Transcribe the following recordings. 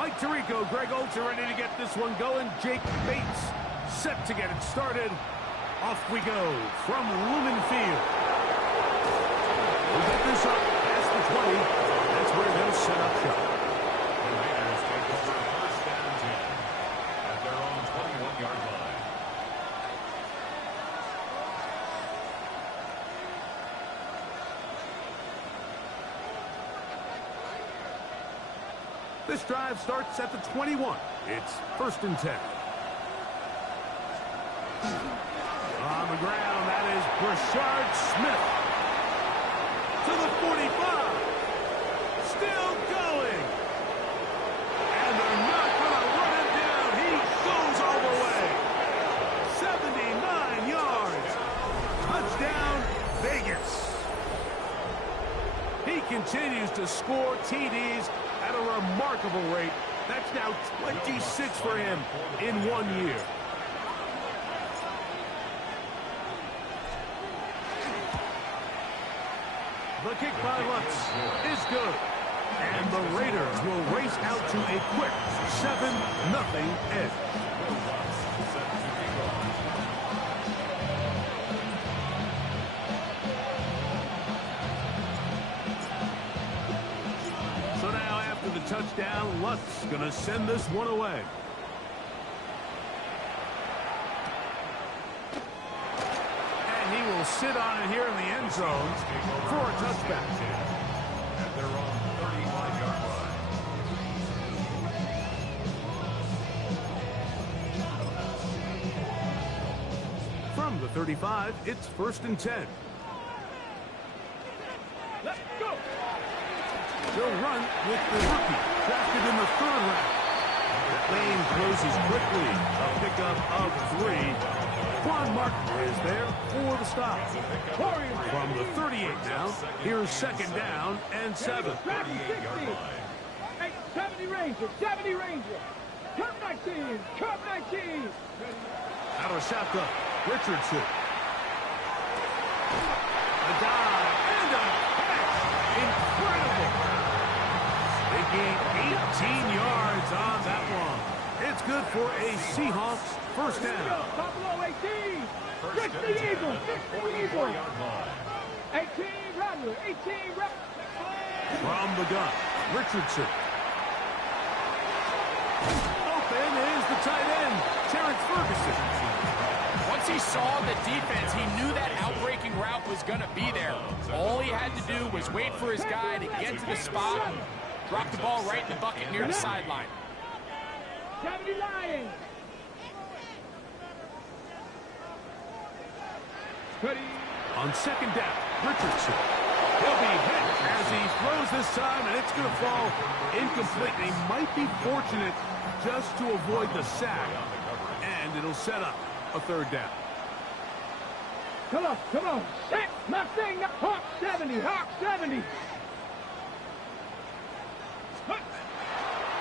Mike Tirico, Greg Olds are ready to get this one going. Jake Bates set to get it started. Off we go from Lumen Field. We'll get this up past the 20. That's where they'll set up shop. The Raiders take over first and 10 at their own 21-yard line. This drive starts at the 21. It's first and 10. On the ground, that is Brashard Smith. To the 45. Still going. And they're not going to run him down. He goes all the way. 79 yards. Touchdown, Vegas. He continues to score TDs at a remarkable rate. That's now 26 for him in 1 year. The kick by Lutz is good. And the Raiders will race out to a quick 7-0 edge. So now after the touchdown, Lutz going to send this one away. He will sit on it here in the end zone for a touchback. At their own 35-yard line. From the 35, it's first and 10. Let's go. They'll run with the rookie, drafted in the 3rd round. The lane closes quickly. A pickup of 3. Quan Martin is there for the stop. From the 38 now, here's second down and 7. 38-yard line. 70 Ranger, 70 Ranger. Curve 19, curve 19. Out of shotgun, Richardson. A dive and a catch. Incredible. They gain 18 yards on that one. It's good for a Seahawks first down. Buffalo 18. 60 Eagles, 60 Eagles. 18 Rattler, 18 Rattler. From the gun, Richardson. Open is the tight end, Terrence Ferguson. Once he saw the defense, he knew that outbreaking route was going to be there. All he had to do was wait for his guy to get to the spot, drop the ball right in the bucket near the sideline. 70 Lions. On second down, Richardson. He'll be hit as he throws this time, and it's going to fall incomplete. They might be fortunate just to avoid the sack, and it'll set up a 3rd down. Come on, come on. Set my thing up. Hawk 70, Hawk 70.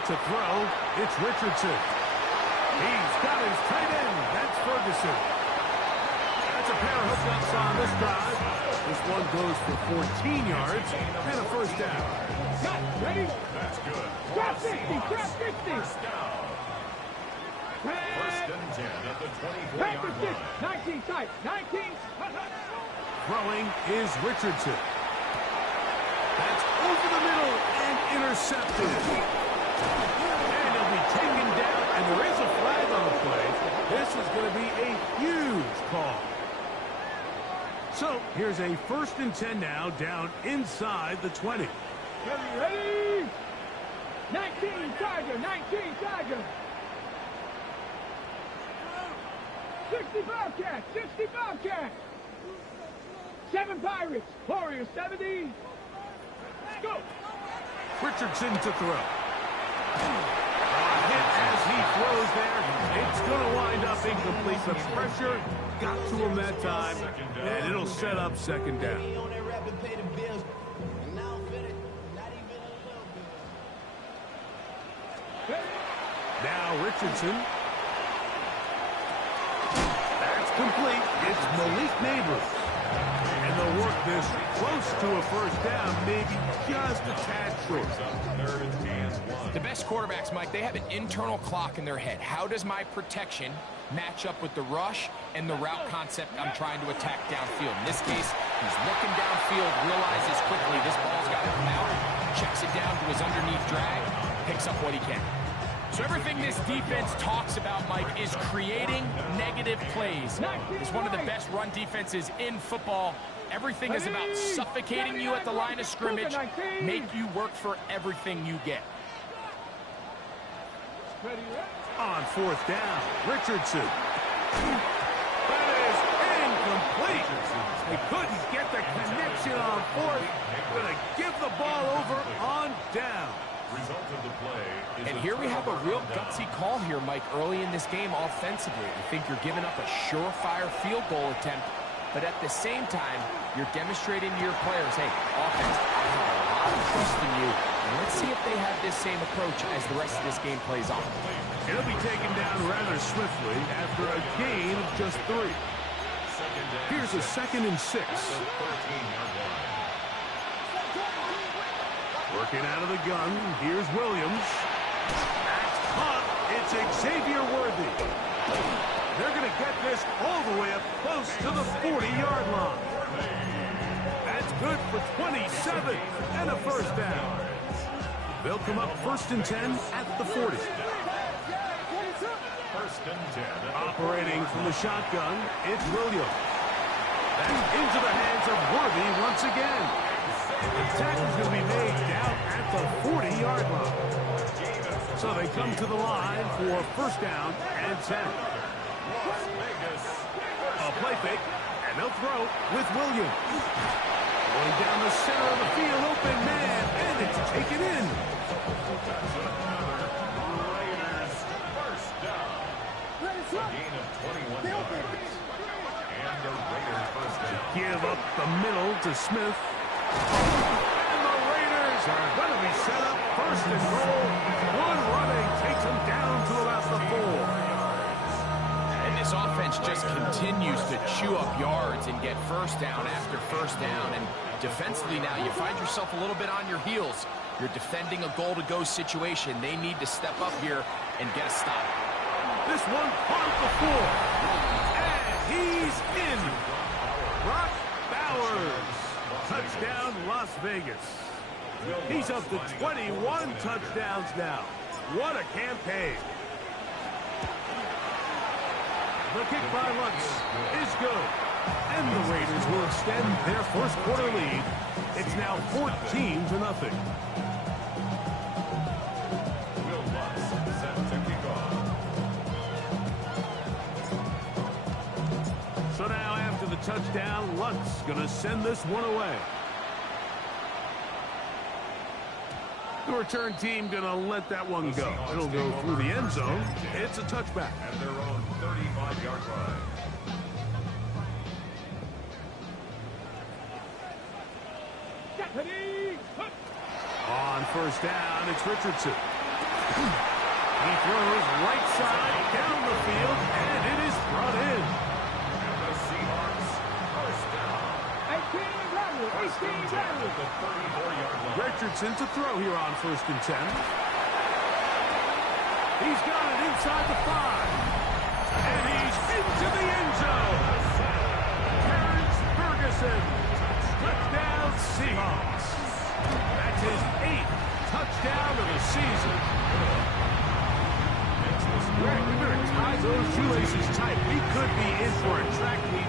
To throw, it's Richardson. He's got his tight end. That's Ferguson. That's a pair of hookups on this drive. This one goes for 14 yards and a first down. Got ready. That's good. Drop 50, drop 50. First and 10 at the 24-yard line. 19 tight, 19. Throwing is Richardson. That's over the middle and intercepted. And he'll be taken down, and there is a flag on the play. This is going to be a huge call. So here's a first and 10 now, down inside the 20. Ready? 19 Tiger, 19 Tiger. 60 Bobcats, 60 Bobcats. 7 Pirates, Warriors 70. Let's go. Richardson to throw. Hit as he throws there. It's going to wind up incomplete. The pressure got to him that time, and it'll set up second down. Now Richardson. That's complete. It's Malik Neighbors. And they'll work this close to a first down, maybe just a tad short. 3rd and 1. The best quarterbacks, Mike, they have an internal clock in their head. How does my protection match up with the rush and the route concept I'm trying to attack downfield? In this case, he's looking downfield, realizes quickly this ball's got to come out, checks it down to his underneath drag, picks up what he can. So everything this defense talks about, Mike, is creating negative plays. It's one of the best run defenses in football. Everything is about suffocating you at the line of scrimmage, make you work for everything you get. On fourth down, Richardson. That is incomplete. They couldn't get the connection on fourth. Going to give the ball over on down. Result of the play is And here we have a real gutsy call here, Mike, early in this game offensively. I think you're giving up a surefire field goal attempt, but at the same time, you're demonstrating to your players, hey, offense, I have a lot of trust in you, and let's see if they have this same approach as the rest of this game plays on. He'll be taken down rather swiftly after a gain of just 3. Here's a 2nd and 6. Working out of the gun, here's Williams. That's caught. It's Xavier Worthy. They're going to get this all the way up close to the 40-yard line. That's good for 27 and a first down. They'll come up 1st and 10 at the 40. 1st and 10. Operating from the shotgun, it's Williams. That's into the hands of Worthy once again. The tackle's going to be made down at the 40-yard line. So they come to the line for 1st down and 10. A play fake, and they'll throw with Williams. Going down the center of the field, open man, and it's taken in. Raiders 1st down. A gain of 21 yards. And the Raiders 1st down. Give up the middle to Smith. And the Raiders are going to be set up 1st and goal. One running takes them down to about the 4. And this offense just continues to chew up yards and get 1st down after 1st down. And defensively now, you find yourself a little bit on your heels. You're defending a goal-to-go situation. They need to step up here and get a stop. This one caught at the 4. And he's in. Brock Bowers. Touchdown, Las Vegas. He's up to 21 touchdowns now. What a campaign. The kick by Lutz is good. And the Raiders will extend their 1st quarter lead. It's now 14-0. Will Lutz set to kick off. So now after the touchdown, Lutz going to send this one away. The return team going to let that one go. It'll go through the end zone. It's a touchback. At their own 35-yard line. On 1st down, it's Richardson. He throws right side down the field, and it is brought in. And the Seahawks 1st down. 18 Bradley. At the 34-yard line. Richardson to throw here on 1st and 10. He's got it inside the 5. And he's into the end zone. Terrence Ferguson. Touchdown Seahawks. That's his 8th touchdown of the season. Greg, we better tie those shoelaces tight. We could be in for a track meet.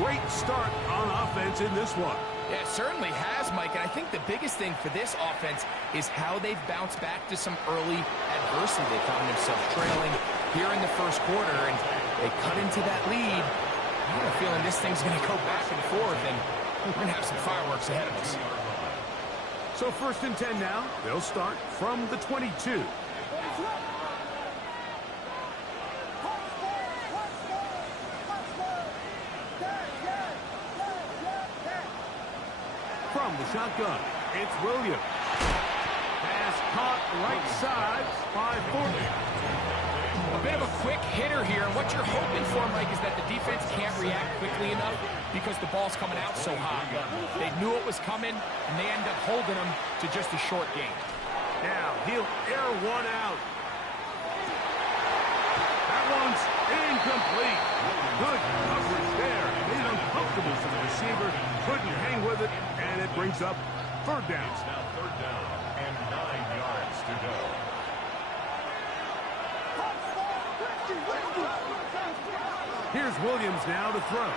Great start on offense in this one. Yeah, it certainly has, Mike, and I think the biggest thing for this offense is how they've bounced back to some early adversity. They found themselves trailing here in the 1st quarter, and they cut into that lead. I have a feeling this thing's going to go back and forth, and we're going to have some fireworks ahead of us. So 1st and 10 now. They'll start from the 22. From the shotgun, it's Williams. Pass caught right side by Thornton. A bit of a quick hitter here, and what you're hoping for, Mike, is that the defense can't react quickly enough because the ball's coming out so hot. They knew it was coming, and they end up holding them to just a short game. Now he'll air one out. That one's incomplete. Good coverage there. Made it uncomfortable for the receiver. Couldn't hang with it, and it brings up third down. It's now third down and 9 yards to go. Here's Williams now to throw.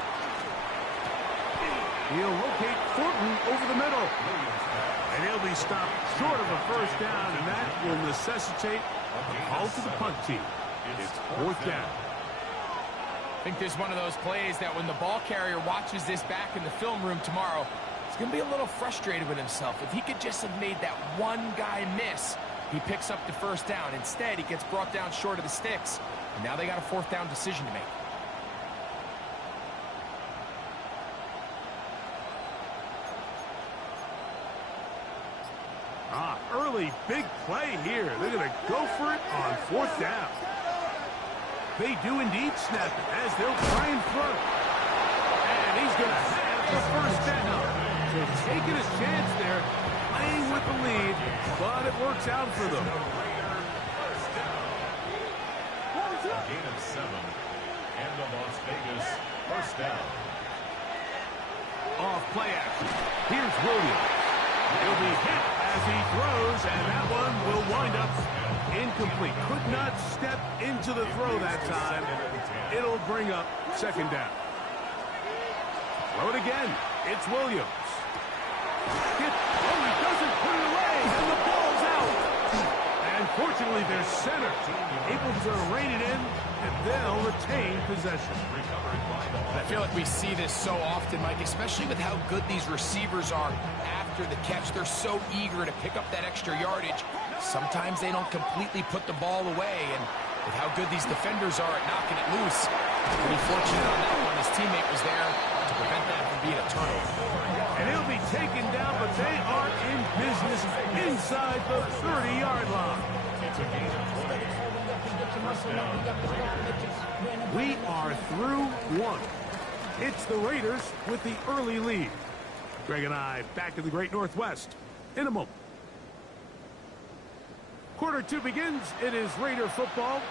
He'll locate Thornton over the middle. And he'll be stopped short of a first down, and that will necessitate a call to the punt team. It's fourth down. I think there's one of those plays that when the ball carrier watches this back in the film room tomorrow, he's going to be a little frustrated with himself. If he could just have made that one guy miss, he picks up the first down. Instead, he gets brought down short of the sticks, and now they got a fourth down decision to make. Early big play here. They're going to go for it on fourth down. They do indeed snap it as they'll try and throw. And he's going to have the first down. So taking his chance there, playing with the lead, but it works out for them. Gain of 7. And the Las Vegas first down. Off play action. Here's Williams. He'll be hit as he throws, and that one will wind up incomplete. Could not step into the throw that time. It'll bring up second down. Throw it again. It's Williams. He doesn't put it away, and the ball's out. And fortunately, their center able to rein it in, and they'll retain possession. I feel like we see this so often, Mike, especially with how good these receivers are after the catch. They're so eager to pick up that extra yardage. Sometimes they don't completely put the ball away, and with how good these defenders are at knocking it loose, pretty fortunate on that one. His teammate was there to prevent that from being a turnover. And he'll be taken down, but they are in business inside the 30-yard line. It's a gain of 20. First down, Raiders. We are through one. It's the Raiders with the early lead. Greg and I back in the Great Northwest in a moment. Quarter 2 begins. It is Raider football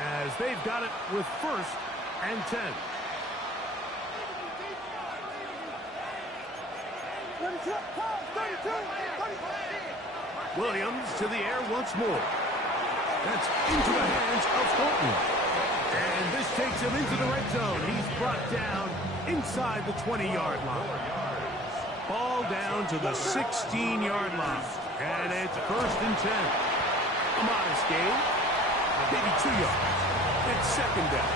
as they've got it with first and 10. Williams to the air once more. That's into the hands of Thornton. And this takes him into the red zone. He's brought down inside the 20-yard line. Ball down to the 16-yard line. And it's first and 10. A modest gain. Maybe 2 yards. It's second down.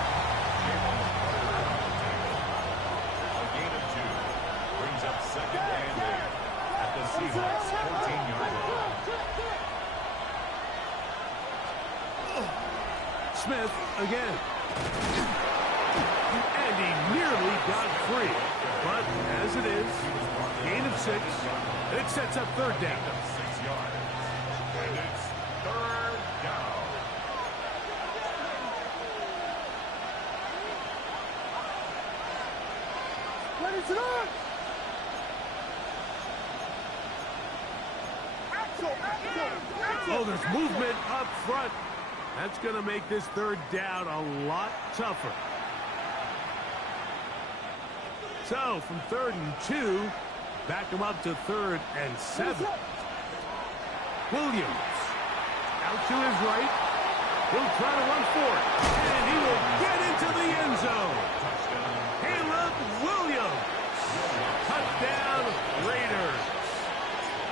A gain of 2 brings up second and 8 at the Seahawks 14-yard line. Smith again. And he nearly got free. But as it is, gain of 6. It sets up third down. 6 yards. And it's third down. Oh, there's movement up front. That's going to make this third down a lot tougher. So, from 3rd and 2, back him up to 3rd and 7. Williams out to his right. He'll try to run for it. And he will get into the end zone. Caleb Williams. Touchdown, Raiders.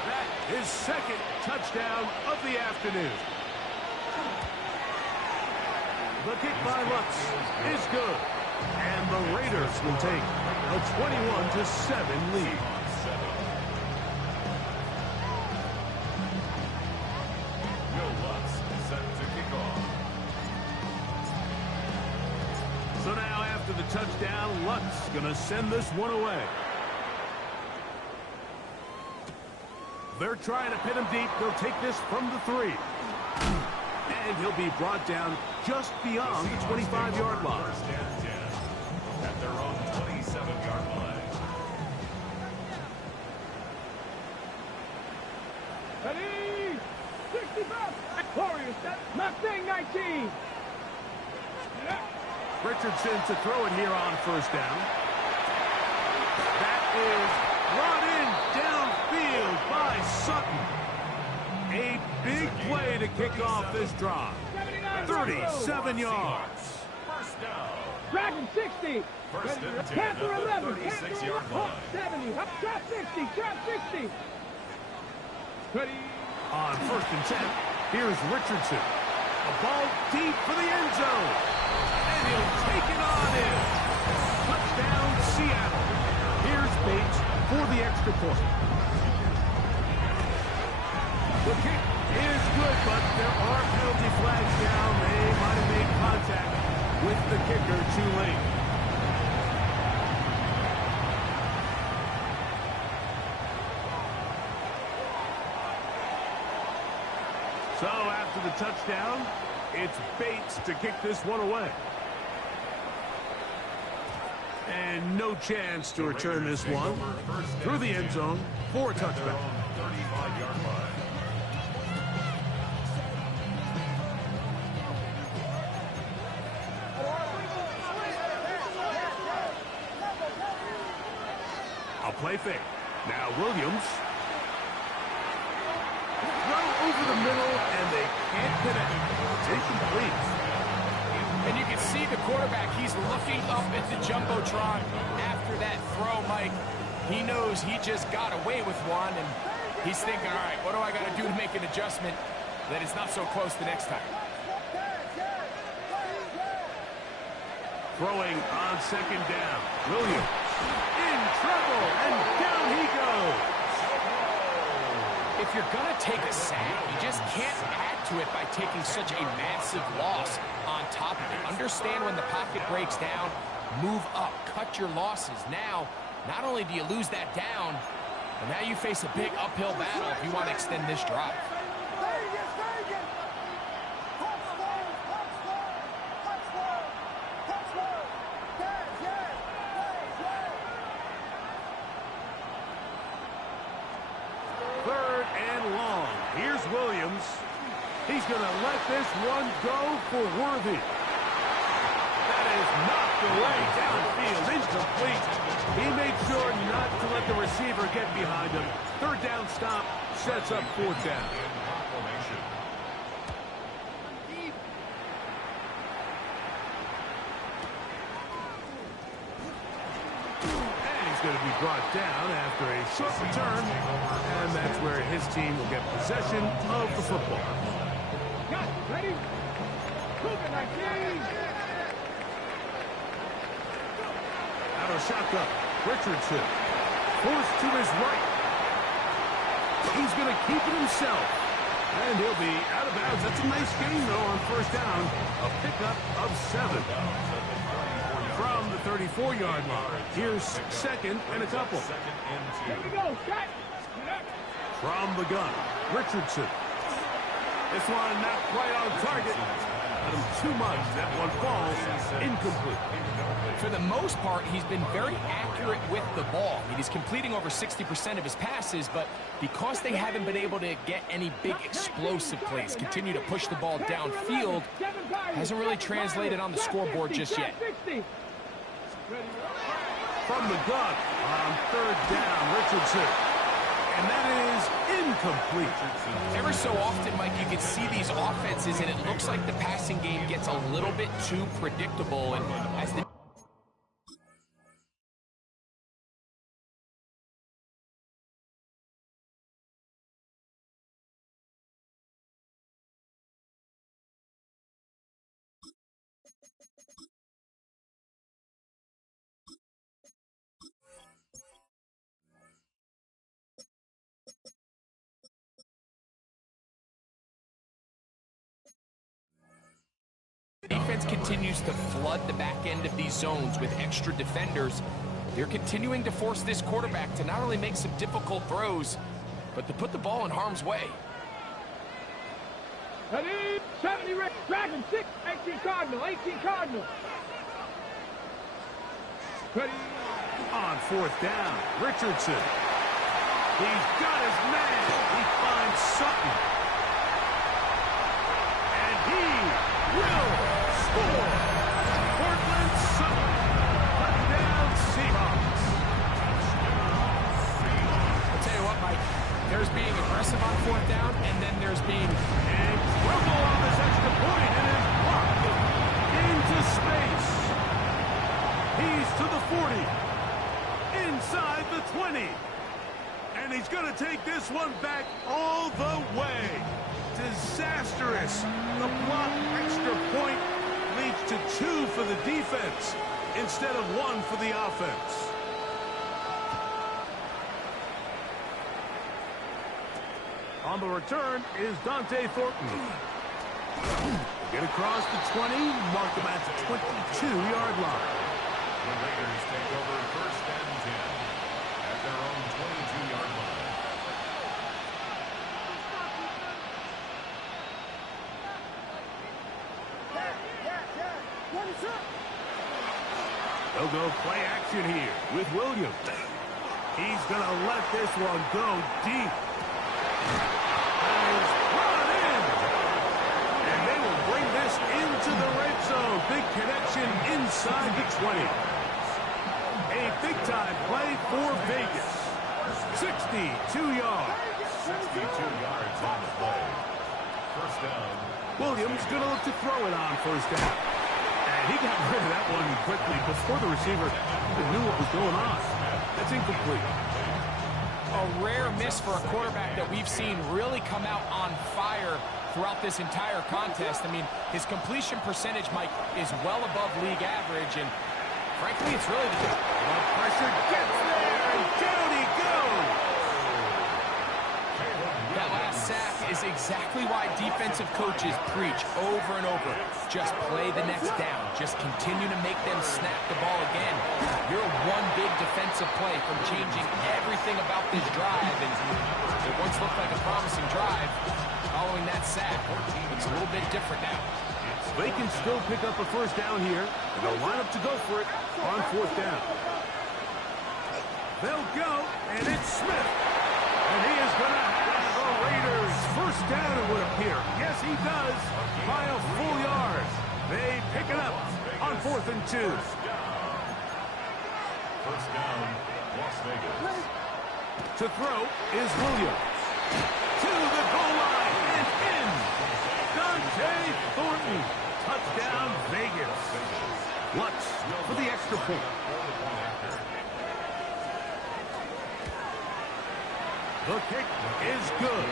That is second touchdown of the afternoon. The kick by Lutz is good. And the Raiders will take a 21-7 lead. Will Lutz set to kick off. So now after the touchdown, Lutz going to send this one away. They're trying to pin him deep. They'll take this from the 3. And he'll be brought down just beyond the 25-yard line. First and 10 at their own 27-yard line. Ready? 6 18. Richardson to throw it here on first down. That is brought in downfield by Sutton. A big play to kick off this drive. 37 yards. First down. Dragon 60. First and 10 Panther at 11. the 36-yard Panther line. 70. Trap 60. Trap 60. Ready. On first and 10, here's Richardson. A ball deep for the end zone. And he'll take it on in. Touchdown, Seattle. Here's Bates for the extra point. The kick is good, but there are penalty flags down. They might have made contact with the kicker too late. So after the touchdown, it's Bates to kick this one away. And no chance to return this one through the end zone for a touchback. 35-yard line. A play fake. Now Williams. Throw over the middle, and they can't connect. It's incomplete. And you can see the quarterback, he's looking up at the Jumbotron after that throw, Mike. He knows he just got away with one, and he's thinking, all right, what do I got to do to make an adjustment that it's not so close the next time? Throwing on second down. Williams in trouble, and down he goes. If you're going to take a sack, you just can't add to it by taking such a massive loss on top of it. Understand when the pocket breaks down, move up, cut your losses. Now, not only do you lose that down, but now you face a big uphill battle if you want to extend this drive. Third and long. Here's Williams. He's going to let this one go for Worthy. That is knocked away downfield, incomplete. He made sure not to let the receiver get behind him. Third down stop sets up fourth down. And he's going to be brought down after a short return. And that's where his team will get possession of the football. Got it. Ready. Cougar 19. Out of shotgun, Richardson forced to his right. He's going to keep it himself. And he'll be out of bounds. That's a nice gain, though, on first down. A pickup of 7. From the 34-yard line. Here's second and a couple. Here we go. Shot. From the gun, Richardson. This one not quite on target. Let him too much. That one falls incomplete. For the most part, he's been very accurate with the ball. I mean, he's completing over 60% of his passes, but because they haven't been able to get any big explosive plays, continue to push the ball downfield, hasn't really translated on the scoreboard just yet. From the gun on third down, Richardson. And that is incomplete. Ever so often, Mike, you can see these offenses, and it looks like the passing game gets a little bit too predictable. And as the defense continues to flood the back end of these zones with extra defenders, they're continuing to force this quarterback to not only make some difficult throws, but to put the ball in harm's way. Ready? 70 Dragon 6. 18 Cardinal. 18 Cardinal. Ready? On fourth down, Richardson. He's got his man. He finds Sutton. And he inside the 20. And he's going to take this one back all the way. Disastrous. The blocked extra point leads to 2 for the defense instead of 1 for the offense. On the return is Dante Thornton. Get across the 20, mark them at the 22-yard line. The Raiders take over first and 10 at their own 22-yard line. They'll go play action here with Williams. He's going to let this one go deep. And he's brought in. And they will bring this into the red zone. Big connection inside the 20. A big-time play for Vegas. 62 yards. 62 yards on the play. First down. Williams going to look to throw it on first down. And he got rid of that one quickly before the receiver knew what was going on. That's incomplete. A rare miss for a quarterback that we've seen really come out on fire throughout this entire contest. I mean, his completion percentage, Mike, is well above league average, and frankly, it's really the pressure gets there, and down he goes. That last sack is exactly why defensive coaches preach over and over. Just play the next down. Just continue to make them snap the ball again. You're one big defensive play from changing everything about this drive. And it once looked like a promising drive. Following that sack, it's a little bit different now. They can still pick up a first down here. And they'll line up to go for it on fourth down. They'll go, and it's Smith. And he is going to have the Raiders first down, it would appear. Yes, he does, by a full yard. They pick it up on 4th and 2. First down, Las Vegas. To throw is Williams. To the goal line and in. Dante Thornton. Touchdown, Vegas. Lutz for the extra point. The kick is good.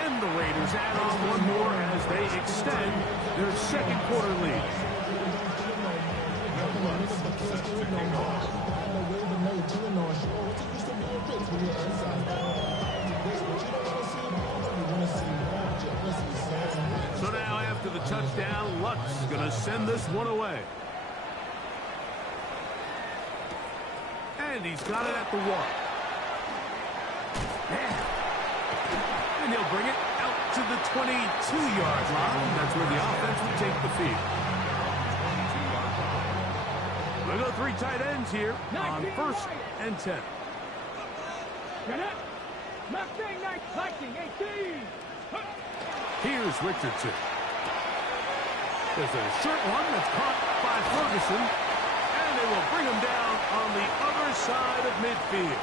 And the Raiders add on one more as they extend their second quarter lead. So now after the touchdown, Lutz is going to send this one away. And he's got it at the 1. And he'll bring it out to the 22-yard line. That's where the offense will take the field. We'll go 3 tight ends here on 1st and 10. Here's Richardson. There's a short one that's caught by Ferguson. And they will bring him down on the other side of midfield.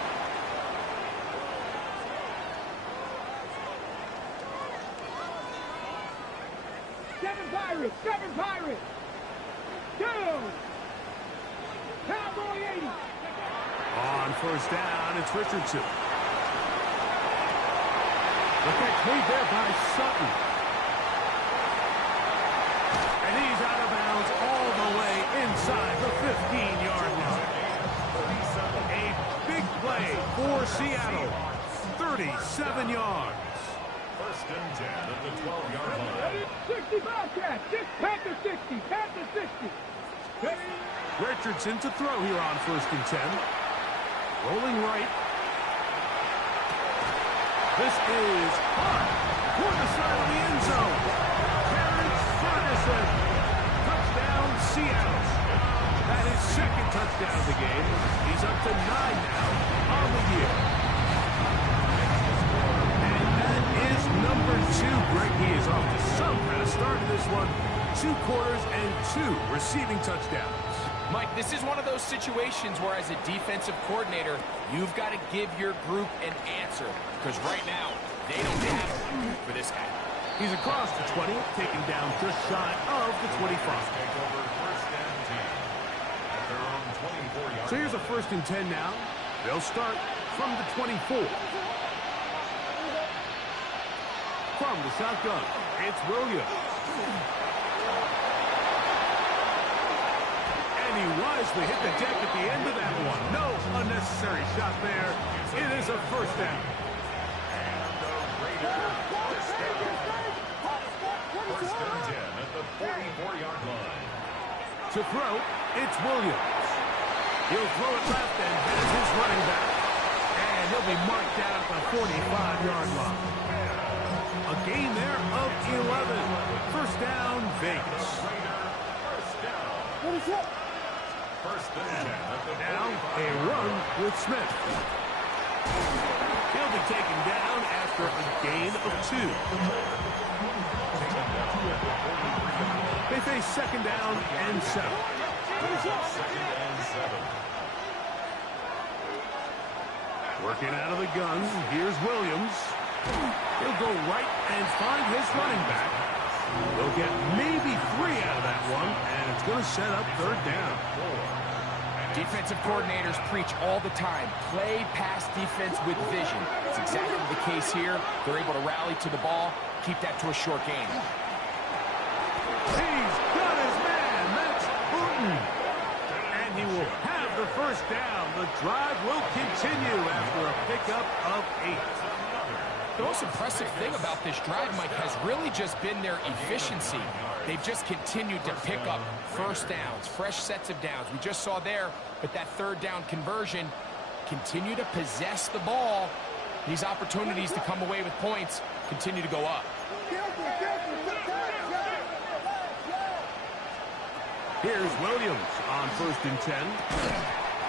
Seven Pirates. Down. Cowboy 80. On first down, it's Richardson. The catch made there by Sutton. And he's out of bounds all the way inside the 15-yard line. A big play for Seattle. 37 yards. First and 10 at the 12-yard line. 60 Bobcats. Panther 60. Panther 60. Richardson to throw here on 1st and 10. Rolling right. This is hot toward the side of the end zone. Terrence Ferguson. Touchdown, Seattle. That is 2nd touchdown of the game. He's up to 9 now on the year. And that is number 2. Greg, he is off to some kind of start to this one. 2 quarters and 2 receiving touchdowns. Mike, this is one of those situations where as a defensive coordinator, you've got to give your group an answer. Because right now, they don't have it for this guy. He's across the 20, taken down just shy of the 25. Take over first and 10 at their own 24-yard line. So here's a 1st and 10 now. They'll start from the 24. From the shotgun, it's Williams. And he wisely hit the deck at the end of that one. No unnecessary shot there. It is a first down. And the Raiders first down. First and 10 at the 44-yard line. To throw, it's Williams. He'll throw it left and has his running back. And he'll be marked down at the 45-yard line. A gain there of 11. First down, Vegas. First down. First and 10 at the Now, 45. a run with Smith. He'll be taken down after a gain of 2. They face second down and 7. Second and 7. Working out of the gun, here's Williams. He'll go right and find his running back. They'll get maybe 3 out of that one, and it's going to set up third down. Defensive coordinators preach all the time, play pass defense with vision. It's exactly the case here. They're able to rally to the ball, keep that to a short game. He's got his man. That's Booten. And he will have the first down. The drive will continue after a pickup of 8. The most impressive thing about this drive, Mike, has really just been their efficiency. They've just continued to pick up first downs, fresh sets of downs. We just saw there with that third down conversion, continue to possess the ball. These opportunities to come away with points continue to go up. Here's Williams on first and 10.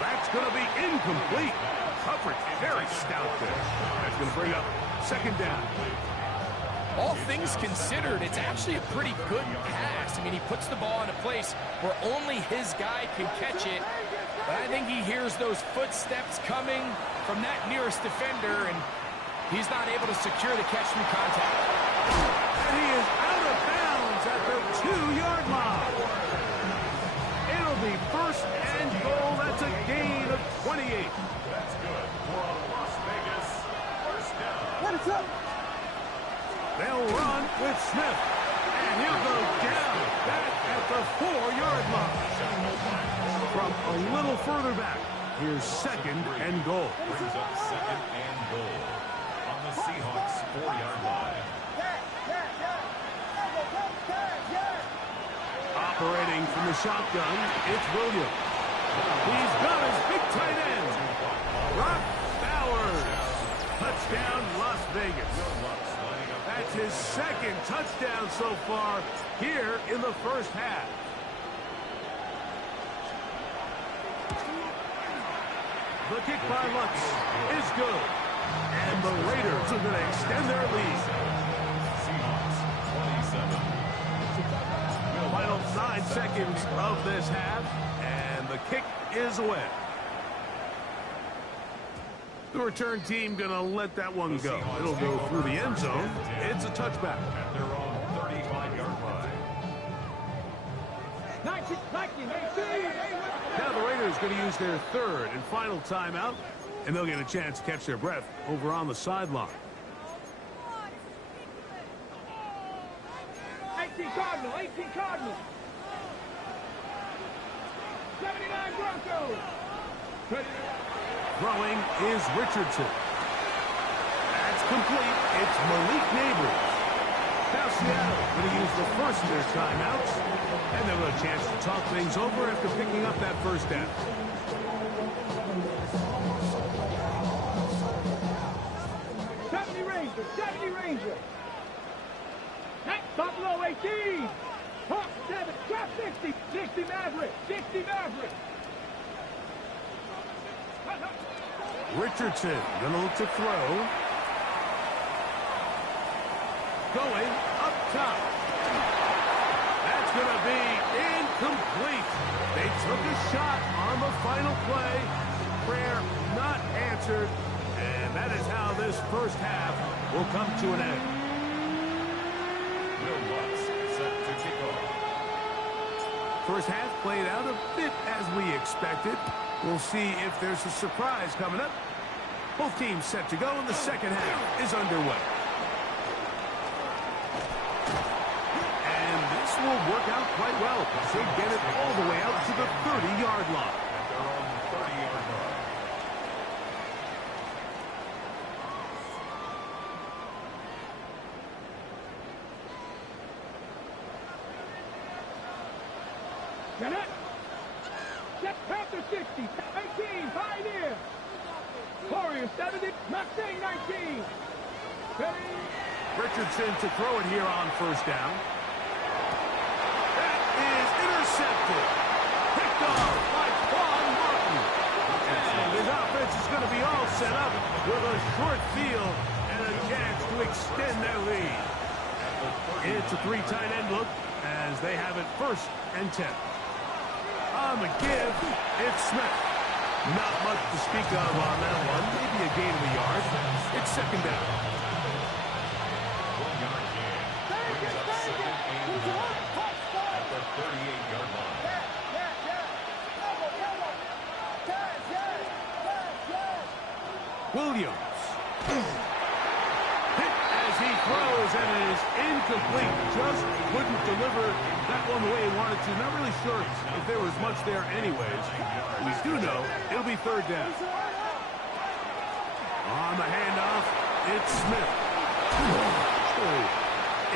That's going to be incomplete. Coverage very stout there. That's going to bring up second down. All things considered, it's actually a pretty good pass. I mean, he puts the ball in a place where only his guy can catch it. But I think he hears those footsteps coming from that nearest defender, and he's not able to secure the catch through contact. And he is out of bounds at the 2-yard line. It'll be first and goal. That's a gain of 28. That's good for a Las Vegas first down. They'll run with Smith. And he'll go down back at the 4-yard line. From a little further back, here's second and goal. Brings up second and goal on the Seahawks 4-yard line. Operating from the shotgun, it's Williams. He's got his big tight end, Brock Bowers. Touchdown, Las Vegas. That's his second touchdown so far here in the first half. The kick by Lutz is good. And the Raiders are going to extend their lead. Seahawks 27. Final 9 seconds of this half, and the kick is away. The return team going to let that one go. It'll go through the end zone. It's a touchback. At their own 35-yard line. Now the Raiders going to use their third and final timeout, and they'll get a chance to catch their breath over on the sideline. 18 Cardinal, 18 Cardinal. 79 Broncos. Throwing is Richardson. That's complete. It's Malik Neighbors. Now Seattle going to use the first of their timeouts, and they'll have a chance to talk things over after picking up that first down. Deputy Ranger. Next, Buffalo 18. Hawk 7, drop 60. 60 Maverick. 60 Maverick. Richardson going to look to throw. Going up top. That's going to be incomplete. They took a shot on the final play. Prayer not answered. And that is how this first half will come to an end. Will Lutz set to kick off. First half played out a bit as we expected. We'll see if there's a surprise coming up. Both teams set to go, and the second half is underway. And this will work out quite well. They get it all the way out to the 30-yard line. They're on the 30-yard line. Get it. Get Panther 60. 18. Pioneer. Warrior 70. Mustang 19. Ready. Richardson to throw it here on first down. That is intercepted. Picked off by Quan Martin. And his offense is going to be all set up with a short field and a chance to extend their lead. It's a three tight end look as they have it 1st and 10. On the give, it's Smith. Not much to speak of on that one. Maybe a gain of a yard. It's second down. 1-yard gain. Brings up second and 1 at the 38-yard line. Williams. Hit as he throws, and it is incomplete. Just couldn't deliver that one the way he wanted to. Not really sure if there was much there anyways. We do know it'll be 3rd down. On the handoff, it's Smith.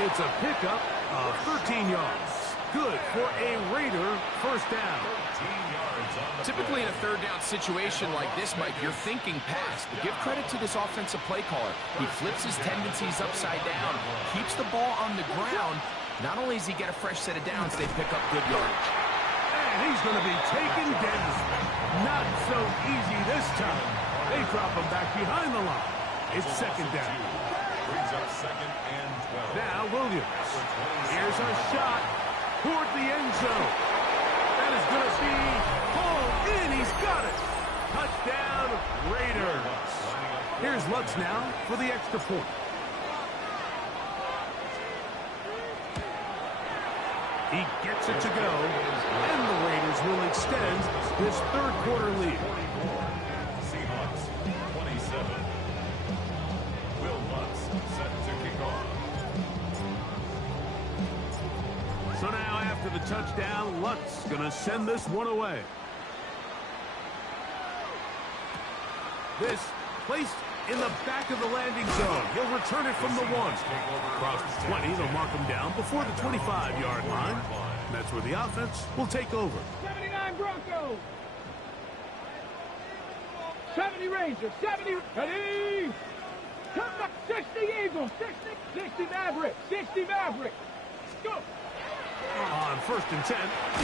It's a pickup of 13 yards. Good for a Raider 1st down. 13 yards on the Typically in a 3rd down situation like this, Mike, you're thinking pass. But give credit to this offensive play caller. He flips his tendencies upside down, keeps the ball on the ground. Not only does he get a fresh set of downs, they pick up good yardage. And he's going to be taken down. Not so easy this time. They drop him back behind the line. It's 2nd down. Brings up second and 12. Now Williams. Here's a shot toward the end zone. That is going to be pulled in. He's got it. Touchdown, Raiders. Here's Lutz now for the extra point. He gets it to go, and the Raiders will extend this 3rd quarter lead. Seahawks 27. Will Lutz set to kick off. So now after the touchdown, Lutz going to send this one away. This placed in the back of the landing zone. He'll return it from the 1. Across the 20, they'll mark him down before the 25-yard line. And that's where the offense will take over. 79 Broncos. 70 Rangers. 70. Ready. Come back. 60 Eagles. 60 Mavericks. 60 Mavericks. Go. On 1st and 10,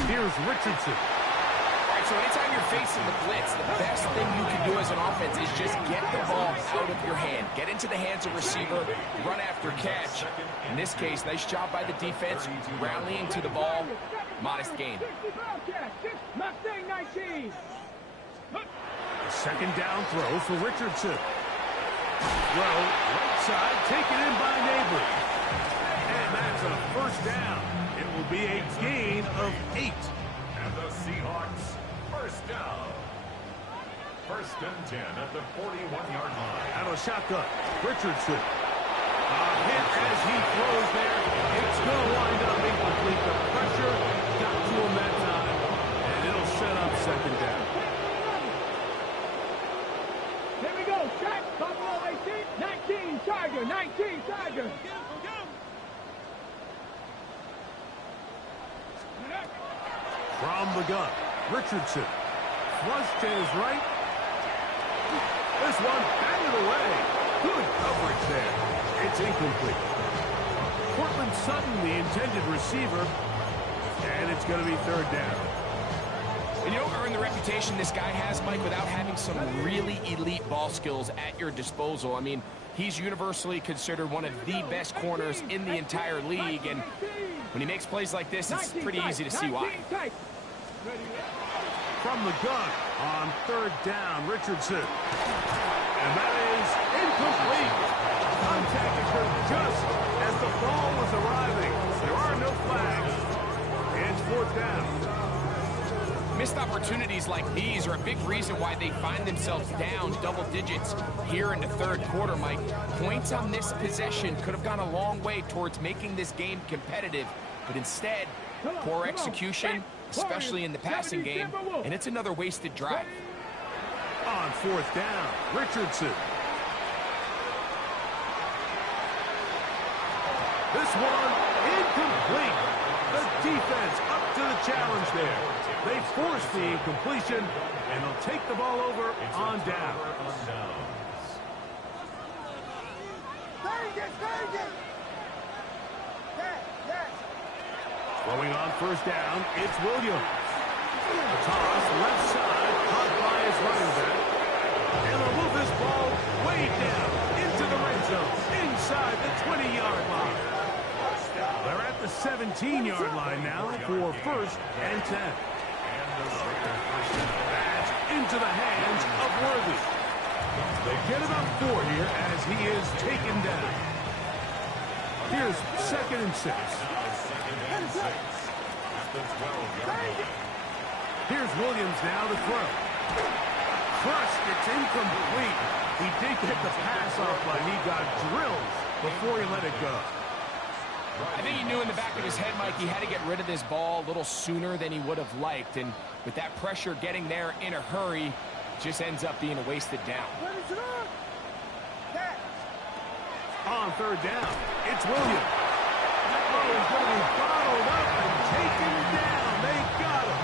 here's Richardson. All right, so anytime you're facing the blitz, the best thing you can do as an offense is just get the ball out of your hand. Get into the hands of receiver, run after catch. In this case, nice job by the defense, rallying to the ball. Modest gain. 60 Bobcats. Mustang 19. A 2nd down throw for Richardson. Throw, right side, taken in by Neighbors. And that's a 1st down. It will be a gain of 8. And the Seahawks 1st down. 1st and 10 at the 41-yard line. Out of shotgun, Richardson. A hit as he throws there. It's going to wind up incomplete. The pressure got to him that time, and it'll set up 2nd down. Here we go. Check. Buffalo 18. 19 Tiger. 19 Tiger. From the gun, Richardson. Flush to his right. This one batted away. Good coverage there. It's incomplete. Cortland Sutton, the intended receiver. And it's going to be 3rd down. And you don't earn the reputation this guy has, Mike, without having some really elite ball skills at your disposal. I mean, he's universally considered one of the best corners in the entire league. And when he makes plays like this, it's pretty easy to see why. From the gun on 3rd down, Richardson. And that is incomplete. Contact occurred just as the ball was arriving. There are no flags. It's 4th down. Missed opportunities like these are a big reason why they find themselves down double digits here in the third quarter, Mike. Points on this possession could have gone a long way towards making this game competitive, but instead, poor execution, especially in the passing game, and it's another wasted drive. On fourth down, Richardson. This one incomplete. The defense up to the challenge there. They force the incompletion, and they'll take the ball over on down. Throwing on first down, it's Williams. A toss left side, caught by his running back. And they'll move this ball way down into the red zone, inside the 20-yard line. They're at the 17-yard line now for first and 10. That's into the hands of Worthy. They get it up 4 here as he is taken down. Here's second and 6. Here's Williams now to throw. Crushed, it's incomplete. He did get the pass off, but he got drilled before he let it go. I think he knew in the back of his head, Mike, he had to get rid of this ball a little sooner than he would have liked. And with that pressure getting there in a hurry, it just ends up being a wasted down. On third down, it's Williams. That ball is going to be bottled up and taken down. They got him.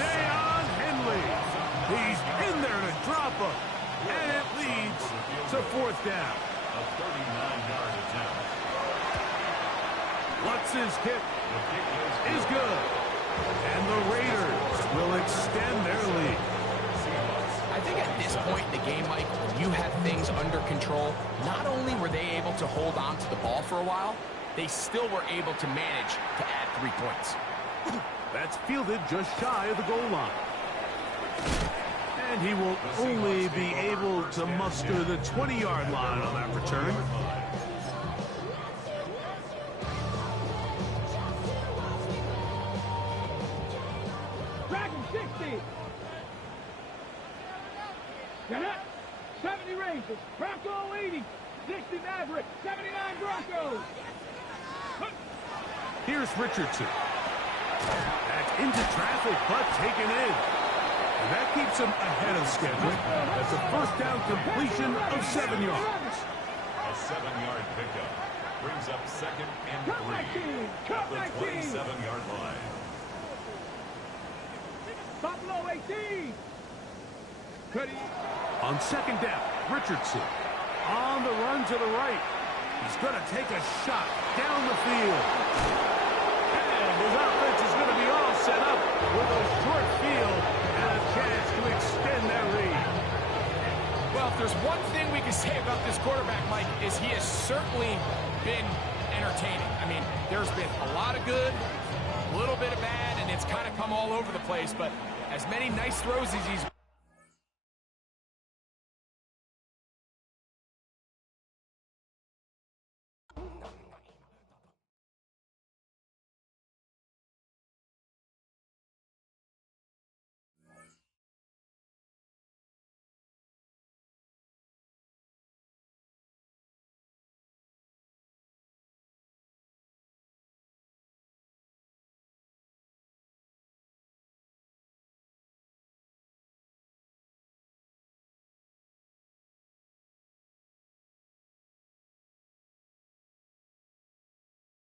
Deion Henley. He's in there to drop him. And it leads to fourth down. A 39-yard attempt. Lutz's kick is good. And the Raiders will extend their lead. I think at this point in the game, Mike, when you have things under control, not only were they able to hold on to the ball for a while, they still were able to manage to add 3 points. That's fielded just shy of the goal line. And he will only be able to muster the 20-yard line on that return. Dragon 60. Canucks, 70 Rangers, Bronco 80, 60 Maverick, 79 Broncos. Here's Richardson. That's into traffic, but taken in. And that keeps him ahead of schedule. That's a first down completion of 7 yards. A 7-yard pickup brings up second and 3 at the 27-yard line. Buffalo 18. On second down, Richardson on the run to the right. He's going to take a shot down the field. And his offense is going to be all set up with a short field and a chance to extend their lead. Well, if there's one thing we can say about this quarterback, Mike, is he has certainly been entertaining. I mean, there's been a lot of good, a little bit of bad, and it's kind of come all over the place. But as many nice throws as he's